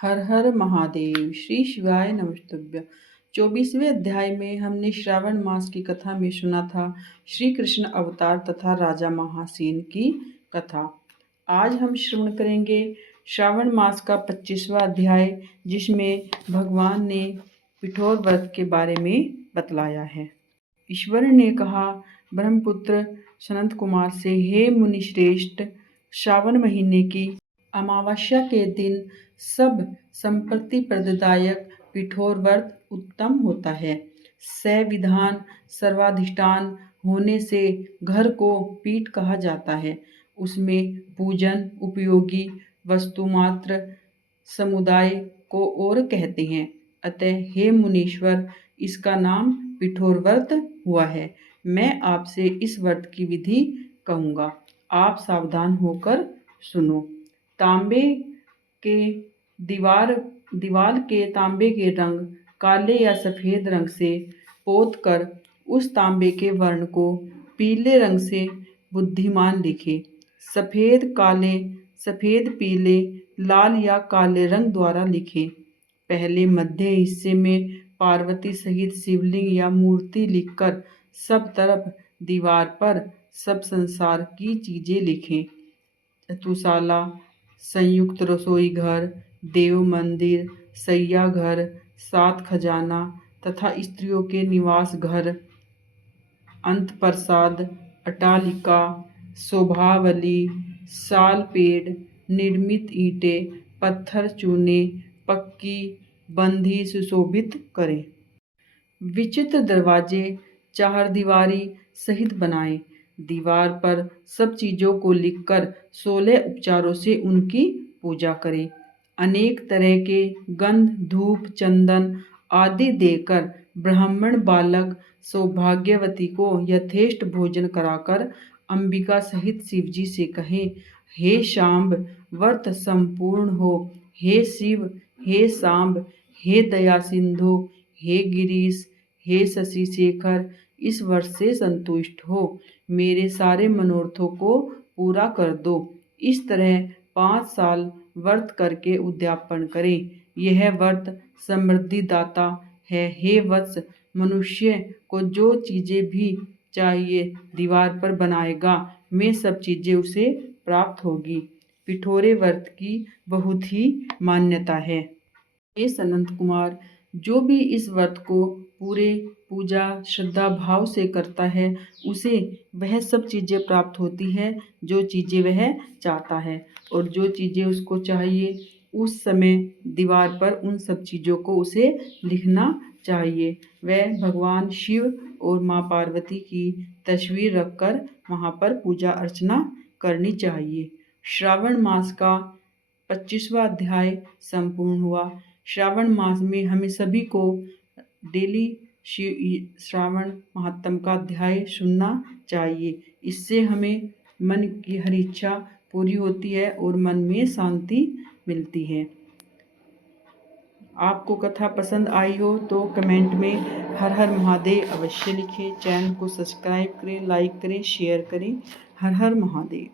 हर हर महादेव। श्री शिवाय नमस्तुभ्य। 24वें अध्याय में हमने श्रावण मास की कथा में सुना था श्री कृष्ण अवतार तथा राजा महासेन की कथा। आज हम श्रवण करेंगे श्रावण मास का 25वां अध्याय, जिसमें भगवान ने पिठोर व्रत के बारे में बतलाया है। ईश्वर ने कहा ब्रह्मपुत्र सनत कुमार से, हे मुनिश्रेष्ठ, श्रावण महीने की अमावस्या के दिन सब संपत्ति प्रददायक पिठोर व्रत उत्तम होता है। सविधान सर्वाधिष्ठान होने से घर को पीठ कहा जाता है। उसमें पूजन उपयोगी वस्तु मात्र समुदाय को और कहते हैं। अतः हे मुनीश्वर, इसका नाम पिठोर व्रत हुआ है। मैं आपसे इस व्रत की विधि कहूँगा, आप सावधान होकर सुनो। तांबे के दीवार के तांबे के रंग काले या सफ़ेद रंग से पोत कर उस तांबे के वर्ण को पीले रंग से बुद्धिमान लिखे। सफ़ेद पीले लाल या काले रंग द्वारा लिखे। पहले मध्य हिस्से में पार्वती सहित शिवलिंग या मूर्ति लिखकर सब तरफ दीवार पर सब संसार की चीज़ें लिखें। चतुशाला, संयुक्त रसोई घर, देव मंदिर, सैया घर, 7 खजाना तथा स्त्रियों के निवास घर, अंतप्रसाद, अट्टालिका, शोभावली, साल पेड़, निर्मित ईंटें, पत्थर चूने, पक्की बंधी सुशोभित करें। विचित्र दरवाजे चारदीवारी सहित बनाएं। दीवार पर सब चीज़ों को लिखकर 16 उपचारों से उनकी पूजा करें। अनेक तरह के गंध, धूप, चंदन आदि देकर ब्राह्मण बालक सौभाग्यवती को यथेष्ट भोजन कराकर अंबिका सहित शिवजी से कहें, हे शांब, व्रत संपूर्ण हो। हे शिव, हे शांब, हे दया सिंधु, हे गिरीश, हे शशि शेखर, इस वर्ष से संतुष्ट हो, मेरे सारे मनोरथों को पूरा कर दो। इस तरह 5 साल व्रत करके उद्यापन करें। यह व्रत समृद्धि दाता है। हे वत्स, मनुष्य को जो चीज़ें भी चाहिए दीवार पर बनाएगा, में सब चीज़ें उसे प्राप्त होगी। पिठोरे व्रत की बहुत ही मान्यता है। हे सनत कुमार, जो भी इस व्रत को पूरे पूजा श्रद्धा भाव से करता है, उसे वह सब चीज़ें प्राप्त होती है जो चीज़ें वह चाहता है। और जो चीज़ें उसको चाहिए उस समय दीवार पर उन सब चीज़ों को उसे लिखना चाहिए। वह भगवान शिव और माँ पार्वती की तस्वीर रखकर वहाँ पर पूजा अर्चना करनी चाहिए। श्रावण मास का 25वां अध्याय संपूर्ण हुआ। श्रावण मास में हमें सभी को डेली श्रावण महात्म का अध्याय सुनना चाहिए। इससे हमें मन की हर इच्छा पूरी होती है और मन में शांति मिलती है। आपको कथा पसंद आई हो तो कमेंट में हर हर महादेव अवश्य लिखें। चैनल को सब्सक्राइब करें, लाइक करें, शेयर करें। हर हर महादेव।